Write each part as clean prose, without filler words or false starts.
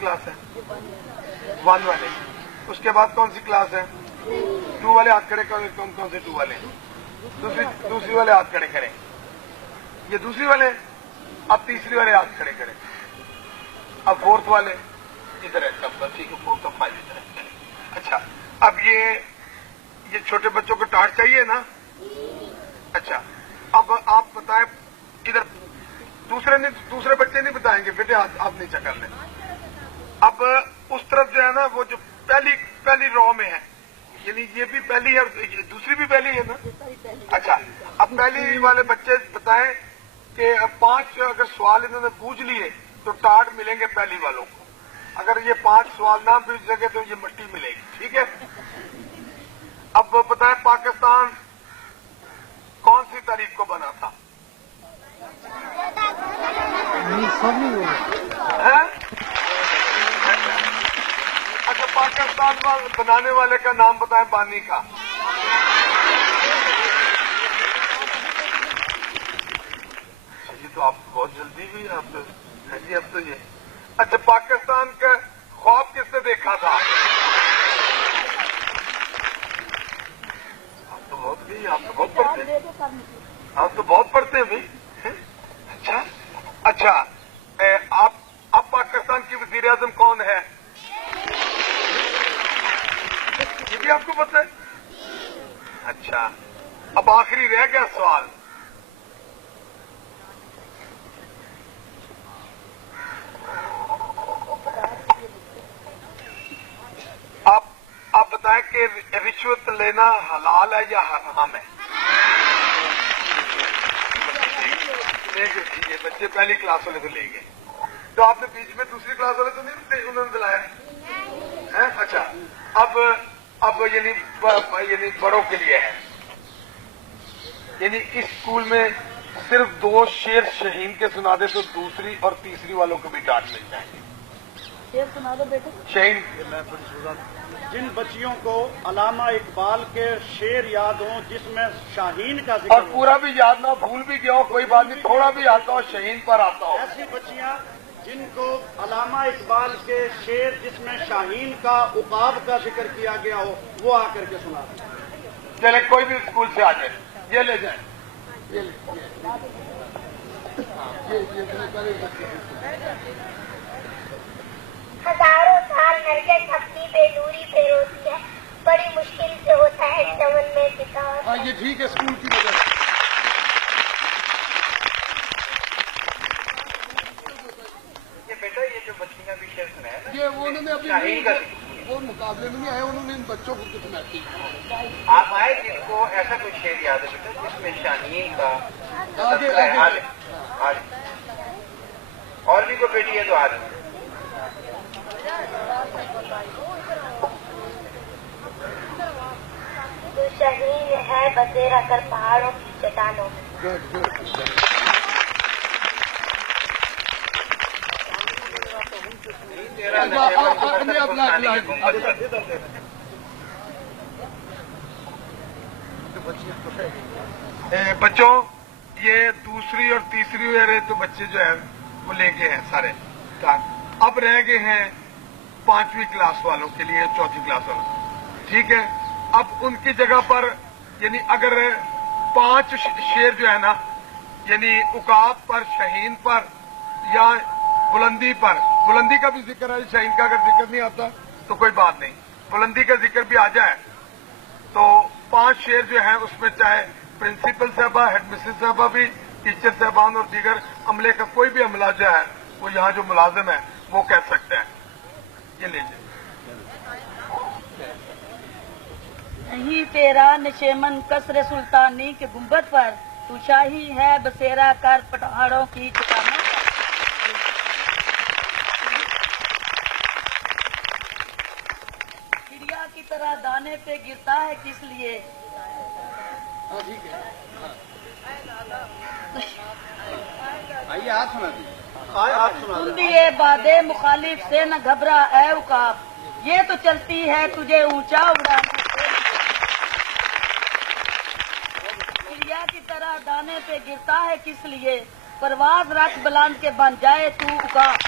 Class है? 1 वाले। उसके बाद कौन सी क्लास है? 2 वाले हाथ खड़े करें। कौन कौन से 2 वाले? दूसरी वाले हाथ खड़े करें। ये दूसरी वाले। अब तीसरी वाले हाथ खड़े करें। अब 4th वाले इधर है सब। ठीक है, 4th और 5 इधर है। अच्छा, अब ये छोटे बच्चों को टाट चाहिए ना? अच्छा, अब आप बताएं इधर। दूसरे बच्चे नहीं बताएंगे बेटे, आप नीचे कर लें। अब उस तरफ जो है ना, वो जो पहली रो में है, यानी ये भी पहली है, दूसरी भी पहली है ना? अच्छा, अब पहली वाले बच्चे बताएं कि 5 अगर सवाल इन्होंने पूछ लिए तो टाट मिलेंगे पहली वालों को। अगर ये 5 सवाल ना पूछ सके तो ये मट्टी मिलेगी। ठीक है? अब बताएं पाकिस्तान कौन सी तारीख को बना था? है? अच्छा, पाकिस्तान बनाने वाले का नाम बताएं बानी का। ये तो आप बहुत जल्दी भी आप तो है जी। अब तो ये अच्छा, पाकिस्तान का ख्वाब किसने देखा था? आप तो बहुत पढ़ते हैं। आप तो बहुत पढ़ते हैं भाई। अच्छा, अब पाकिस्तान की वजीर आजम कौन है? ये भी आपको पता है? अच्छा, अब आखिरी रह गया सवाल। आप बताएं कि रिश्वत लेना हलाल है या हराम है? ये बच्चे पहली क्लास वाले तो ले गए, तो आपने बीच में दूसरी क्लास वाले तो नहीं उन्होंने दिलाया है? अच्छा, अब यानी बड़ों के लिए है, यानी इस स्कूल में सिर्फ 2 शेर शहीन के सुना दे तो दूसरी और तीसरी वालों को भी डांट मिल जाएंगे। शेर सुना दो बेटे। शहीन। जिन बच्चियों को अलामा इकबाल के शेर याद हो जिसमें शाहीन का जिक्र और पूरा भी याद ना, भूल भी गया हो कोई बात नहीं, थोड़ा भी आता हो, शहीन पर आता हो। ऐसी बच्चियां जिनको अलामा इकबाल के शेर जिसमें शाहीन का उकाब का जिक्र किया गया हो वो आकर के सुना। चले, कोई भी स्कूल से आ जाए, ये ले जाए, ये हजारों साल नरगिस अपनी बेनूरी पे रोती है, बड़ी मुश्किल से होता है चमन में सितार। हाँ, ये ठीक है, स्कूल की वजह से। ये बेटा, ये जो बच्चियां भी शेर सुनाया ना, ये वो उन्होंने अभी वो मुकाबले में नहीं आए, उन्होंने इन बच्चों को कुछ सुनाती। आप आए जिनको ऐसा कुछ शेर याद है बेटा जिसमें शाहीन का आगे और भी कोई बेटी है तो आज जो शहीन है बसेरा कर पहाड़ों की चट्टानों में। बच्चों, ये दूसरी और तीसरी वाले तो बच्चे जो है वो लेके हैं सारे। अब रह गए हैं 5वीं क्लास वालों के लिए, 4थी क्लास वालों। ठीक है, अब उनकी जगह पर यानी अगर 5 शेर जो है ना, यानी उकाब पर, शहीन पर या बुलंदी पर, बुलंदी का भी जिक्र है, शहीन का अगर जिक्र नहीं आता तो कोई बात नहीं, बुलंदी का जिक्र भी आ जाए तो 5 शेर जो है उसमें चाहे प्रिंसिपल साहबा, हेडमिस्ट्रेस साहबा भी, टीचर साहबान और दीगर अमले का कोई भी अमला जो है वो यहाँ जो मुलाजिम है वो कह सकते हैं। ये लीजिए। नहीं तेरा नशेमन कसर सुल्तानी के गुंबद पर, तू शाही है बसेरा कर पहाड़ों की चट्टानों पर। चिड़िया की तरह दाने पे गिरता है किस लिए? आइए, हाथ सुना दीजिए। सुन दिए बादे मुखालिफ से न घबरा ए उकाब, ये तो चलती है तुझे ऊंचा उड़ाने। चिड़िया की तरह दाने पे गिरता है किस लिए? परवाज रख बुलंद के बन जाए तू उकाब।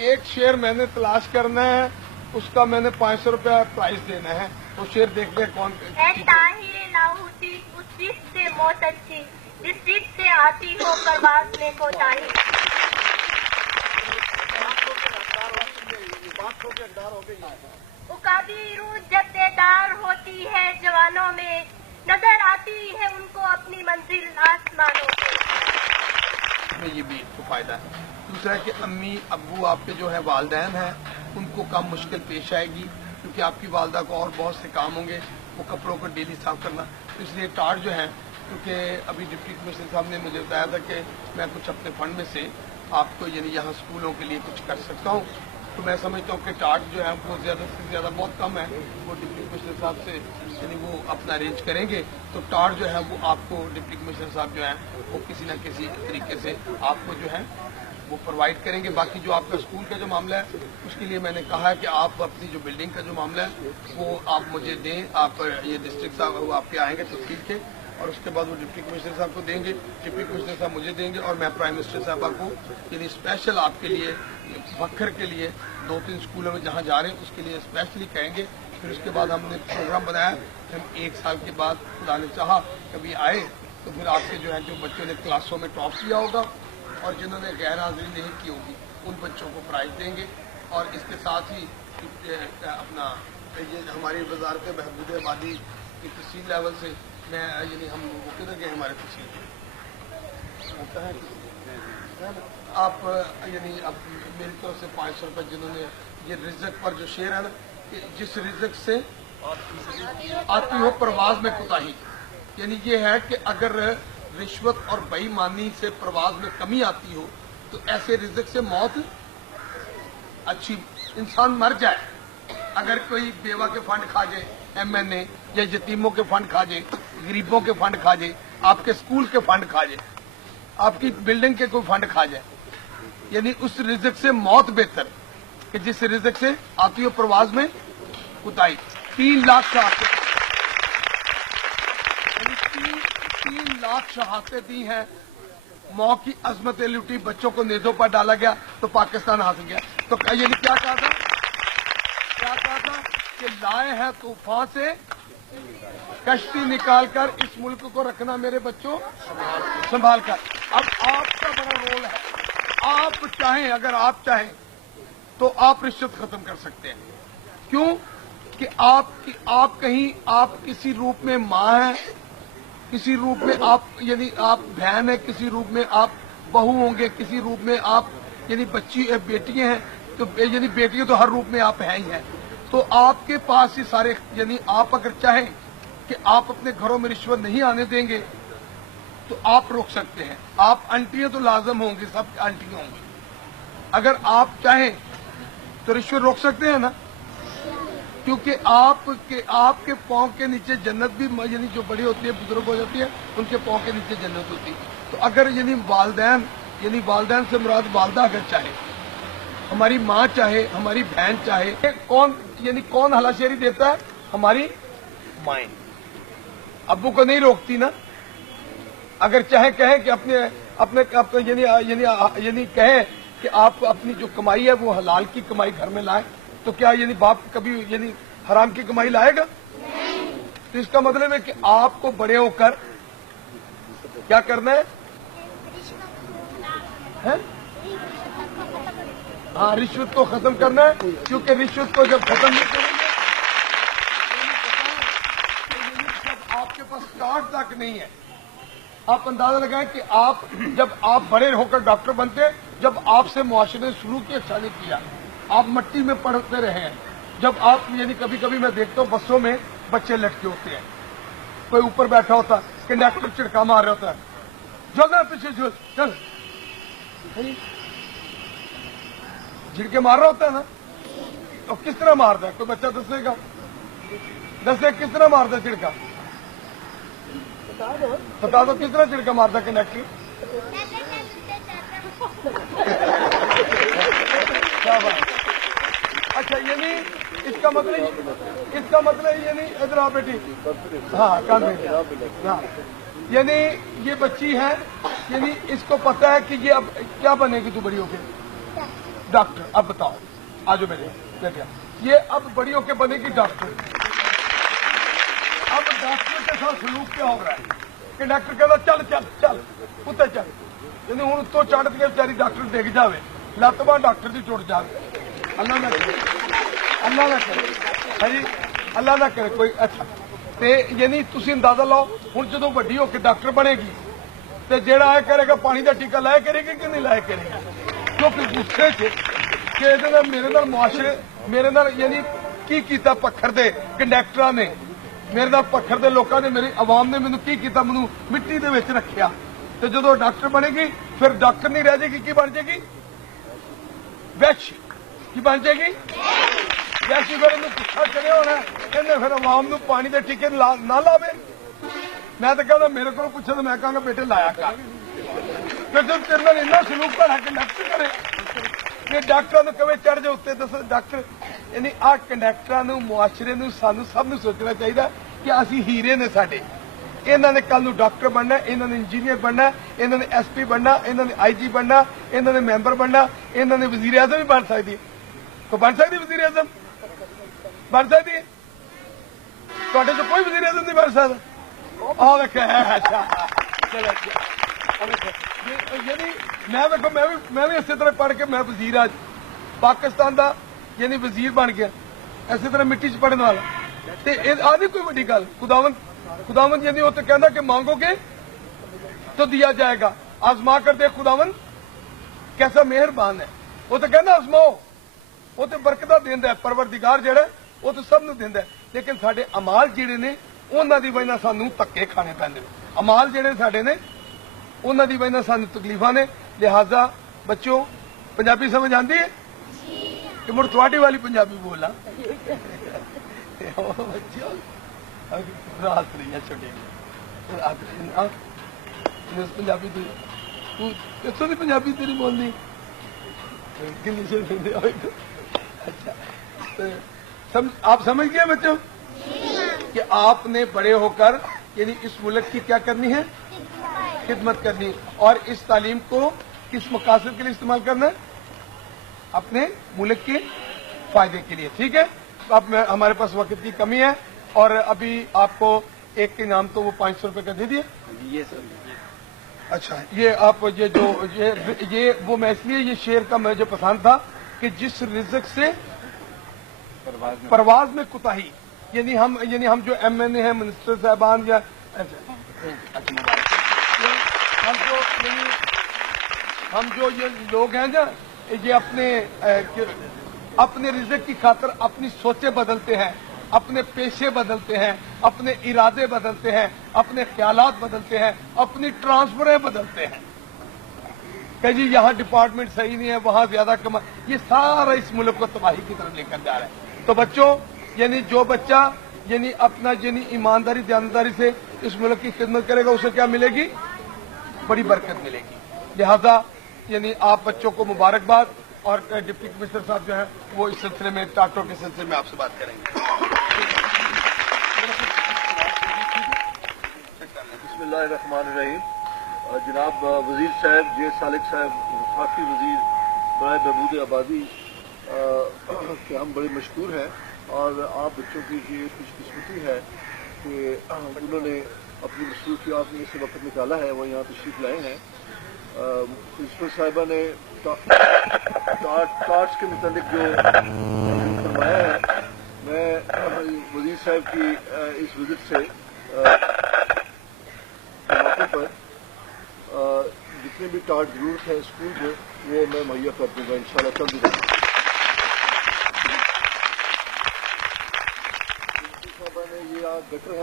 एक शेर मैंने तलाश करना है, उसका मैंने 500 रुपया प्राइस देना है। वो शेर देखते हैं कौन। ताहिर लाहौटी उस चीज से मौत अच्छी जिस चीज से आती हो परवाज में कोताही। उकाबी रूह जद्देदार होती है जवानों में, नजर आती है उनको अपनी मंजिल आसमानों में। ये भी तो फायदा है। दूसरा है कि अम्मी अब्बू आपके जो है वालदैन हैं, उनको कम मुश्किल पेश आएगी, क्योंकि आपकी वालदा को और बहुत से काम होंगे, वो कपड़ों को डेली साफ करना। तो इसलिए टार्ट जो है, क्योंकि अभी डिप्टी कमिश्नर साहब ने मुझे बताया था कि मैं कुछ अपने फंड में से आपको यानी यहाँ स्कूलों के लिए कुछ कर सकता हूँ, तो मैं समझता हूँ कि टार्ट जो है वो ज़्यादा से ज़्यादा बहुत कम है, वो डिप्टी कमिश्नर साहब से यानी वो अपना अरेंज करेंगे। तो टार्ट जो है वो आपको डिप्टी कमिश्नर साहब जो है वो किसी न किसी तरीके से आपको जो है वो प्रोवाइड करेंगे। बाकी जो आपका स्कूल का जो मामला है, उसके लिए मैंने कहा है कि आप अपनी जो बिल्डिंग का जो मामला है वो आप मुझे दें। आप ये डिस्ट्रिक्ट साहब वो आपके आएंगे तहसील के, और उसके बाद वो डिप्टी कमिश्नर साहब को देंगे, डिप्टी कमिश्नर साहब मुझे देंगे, और मैं प्राइम मिनिस्टर साहबा को यानी स्पेशल आपके लिए फखर के लिए 2-3 स्कूलों में जहाँ जा रहे हैं उसके लिए स्पेशली कहेंगे। फिर उसके बाद हमने प्रोग्राम बनाया, हम 1 साल के बाद खुदा ने चाहा कभी आए तो फिर आपके जो है जो बच्चों ने क्लासों में टॉप किया होगा और जिन्होंने गैर हाजिरी नहीं की होगी उन बच्चों को प्राइज देंगे। और इसके साथ ही अपना ये हमारी वजारत महबूब आबादी की तहसील लेवल से मैं यानी हम वो किधर गए हमारे तहसील होता है आप यानी अब मेरी तरफ से 500 रुपये जिन्होंने ये रिज़्क पर जो शेर है ना, कि जिस रिज़्क से आती हो परवाज में कोताही, यानी ये है कि अगर रिश्वत और बेईमानी से प्रवास में कमी आती हो तो ऐसे रिज़्क से मौत अच्छी, इंसान मर जाए। अगर कोई बेवा के फंड खा जाए, MNA या यतीमों के फंड खा जाए, गरीबों के फंड खा जाए, आपके स्कूल के फंड खा जाए, आपकी बिल्डिंग के कोई फंड खा जाए, यानी उस रिज़्क से मौत बेहतर कि जिस रिज़्क से आती हो प्रवास में कुताई। 3 लाख का 3 लाख शहादतें दी हैं, मौत की अजमतें लुटी, बच्चों को नेज़ों पर डाला गया तो पाकिस्तान हासिल गया। तो यानी क्या कहा था कि लाए हैं तूफान से कश्ती निकाल कर इस मुल्क को रखना मेरे बच्चों संभाल कर। अब आपका बड़ा रोल है, आप चाहें, अगर आप चाहें तो आप रिश्वत खत्म कर सकते हैं। क्यों कि आप कहीं आप किसी रूप में माँ हैं, किसी रूप में आप यानी आप बहन है, किसी रूप में आप बहू होंगे, किसी रूप में आप यानी बेटियां हैं, तो यानी बेटियां तो हर रूप में आप हैं ही हैं। तो आपके पास ही सारे यानी आप अगर चाहें कि आप अपने घरों में रिश्वत नहीं आने देंगे तो आप रोक सकते हैं। आप आंटियां तो लाजम होंगी, सब आंटियां होंगी, अगर आप चाहें तो रिश्वत रोक सकते हैं ना, क्योंकि आपके पाँव के नीचे जन्नत भी यानी जो बड़ी होती है, बुजुर्ग हो जाती है, उनके पाँव के नीचे जन्नत होती है। तो अगर यानी वालदैन से मुराद वालदा अगर चाहे, हमारी माँ चाहे, हमारी बहन चाहे, कौन हलाशेरी देता है? हमारी माएँ। अब्बू को नहीं रोकती ना। अगर चाहे कहें कि अपने यानी कहें कि आप अपनी जो कमाई है वो हलाल की कमाई घर में लाए, तो क्या यानी बाप कभी यानी हराम की कमाई लाएगा? तो इसका मतलब है कि आपको बड़े होकर क्या करना है? हाँ, रिश्वत को खत्म करना है, क्योंकि रिश्वत को जब खत्म नहीं करेंगे जब आपके पास कार्ड तक नहीं है। आप अंदाजा लगाएं कि जब आप बड़े होकर डॉक्टर बनते, जब आपसे मुआशरे ने शुरू की अच्छा नहीं किया, आप मट्टी में पड़ते रहे हैं। जब आप यानी कभी कभी मैं देखता हूँ बसों में बच्चे लटके होते हैं, कोई ऊपर बैठा होता, कंडक्टर चिड़का मार रहा होता है, जल्द पीछे चल, झिड़के मार रहा होता है ना। तो किस तरह मारता है? कोई बच्चा दसेगा किस तरह मारता है चिड़का? बता दो किस तरह चिड़का मारता कंडक्टर? अच्छा, यानी इसका मतलब यानी इधर आ बेटी, हाँ कान में, हाँ, यानी ये बच्ची है यानी इसको पता है कि ये अब क्या बनेगी तू बड़ी होके? डॉक्टर। अब बताओ, आजो मेरे बेटे, ये अब बड़ी होके बनेगी डॉक्टर। अब डॉक्टर के साथ सलूक क्या हो रहा है कि डॉक्टर कहता चल चल चल उत्ते चल, यानी हूं उत्तों चढ़ के बेचारी डॉक्टर डिग जाए, लत्त बांह डॉक्टर की टुट जाए। अल्लाह ना करे, अल्लाह ना करे, है जी, अल्लाह ना करे कोई। अच्छा, ते यानी तुसी अंदाजा लाओ हुण जदों वड्डी होके डॉक्टर बनेगी ते जेड़ा है करेगा पानी का टीका लाया करेगी कि नहीं लाया करेगी? क्योंकि गुस्से च कि इहदे नाल मेरे नाल मुआशरे मेरे नाल यानी की कीता पत्थर दे कंडक्टरां ने, मेरे नाल पत्थर दे लोकां ने, मेरी आवाम ने मैनूं की कीता, मैनूं मिट्टी दे विच रखिया। ते जदों डॉक्टर बनेगी फिर डॉक्टर नहीं रह जाएगी, की बन जाएगी? वैश्य। की बन जाएगी? वैश्य। फिर इन्हूं गुस्सा चढ़िया होना, इहने फिर आवाम नूं पानी दे टीके ना लावे। मैं तो कहना मेरे को पूछे तो मैं कहूंगा बेटे लाया कर। फिर जब तेरे नाल इन्ना सलूक भला कंडक्टर करे कि डॉक्टर नूं कवे चढ़ जाओ उत्ते, दसो डॉक्टर यानी आ कंडक्टरां नूं, मुआशरे नूं, सानूं सब नूं सोचना चाहिए कि असीं हीरे ने साडे। इन्हां ने कल नूं डॉक्टर बनना, इन्हां ने इंजीनियर बनना, इन्हां ने SP बनना, इन्हां ने IG बनना, इन्हां ने मैंबर बनना, इन्हां ने वजीर आजम भी बन सकदी है। तो बन सकदी वजीर आजम? बन सकदी है? तुहाडे चों कोई वजीर आजम नहीं बन सकदा? अच्छा चलो, यानी मैं भी इसी तरह पढ़ के मैं वजीर आज पाकिस्तान का यानी वजीर बन गया, इसी तरह मिट्टी च पढ़ने वाला। ते आदि कोई बड़ी गल, खुदावंद यानी वो तो कहना कि मांगोगे तो दिया जाएगा, आजमा कर देख खुदावंद कैसा मेहरबान है। वो तो कहना आजमाओ, वो तो बरकत देंदा है, परवरदिगार जेड़ा वो तो सब नूं देंदा है। लेकिन साडे अमाल जेड़े ने उन्हां दी वजह सानूं धक्के खाने पैंदे ने। अमाल जेड़े साडे ने उन्हां दी वजह सानूं तकलीफां ने। लिहाजा बच्चों पंजाबी समझ आंदी है कि मुड़ तुहाडी वाली पंजाबी बोला बच्चों रात नहीं है छोटे पंजाबी तू कितों की पंजाबी तेरी बोलनी किन्नी? अच्छा, आप समझ गए बच्चों कि आपने बड़े होकर यानी इस मुल्क की क्या करनी है? खिदमत करनी है। और इस तालीम को किस मकासद के लिए इस्तेमाल करना है? अपने मुल्क के फायदे के लिए। ठीक है, अब हमारे पास वक्त की कमी है और अभी आपको एक के नाम तो वो 500 रुपए का दे दिए। ये सर, अच्छा, ये आप ये वो मैं इसलिए ये शेर का मुझे पसंद था कि जिस रिज़्क से परवाज में कुताही, यानी हम जो MNA हैं, मिनिस्टर साहबान या हम जो ये लोग हैं ना, ये अपने रिज़्क की खातिर अपनी सोचें बदलते हैं, अपने पेशे बदलते हैं, अपने इरादे बदलते हैं, अपने ख्यालात बदलते हैं, अपनी ट्रांसफरें बदलते हैं कि जी यहाँ डिपार्टमेंट सही नहीं है, वहां ज्यादा कमा, ये सारा इस मुल्क को तबाही की तरफ लेकर जा रहा है। तो बच्चों यानी जो बच्चा यानी अपना यानी ईमानदारी दयानतदारी से इस मुल्क की खिदमत करेगा उसे क्या मिलेगी? बड़ी बरकत मिलेगी। लिहाजा यानी आप बच्चों को मुबारकबाद। और डिप्टी कमिश्नर साहब जो है वो इस सिलसिले में टाटो के सिलसिले में आपसे बात करेंगे। बिस्मिल्लाहिर्रहमानिर्रहीम। जनाब वजीर साहब जे सालिक साहब वफाकी वजीर बराए बहबूद आबादी के हम बड़े मशकूर हैं और आप बच्चों की ये खुशकिस्मती है कि उन्होंने अपनी मसरूफियात में से वक्त निकाला है, वो यहाँ तशरीफ लाए हैं। प्रिंसिपल साहिबा ने टार्च के मुतालिक जो फरमाया है, मैं वजीर साहब की इस विजिट से मौके पर जितने भी टार्च जरूरत है स्कूल में वो मैं मुहैया कर दूंगा इंशाल्लाह। कल भी साहबा ने ये गटर है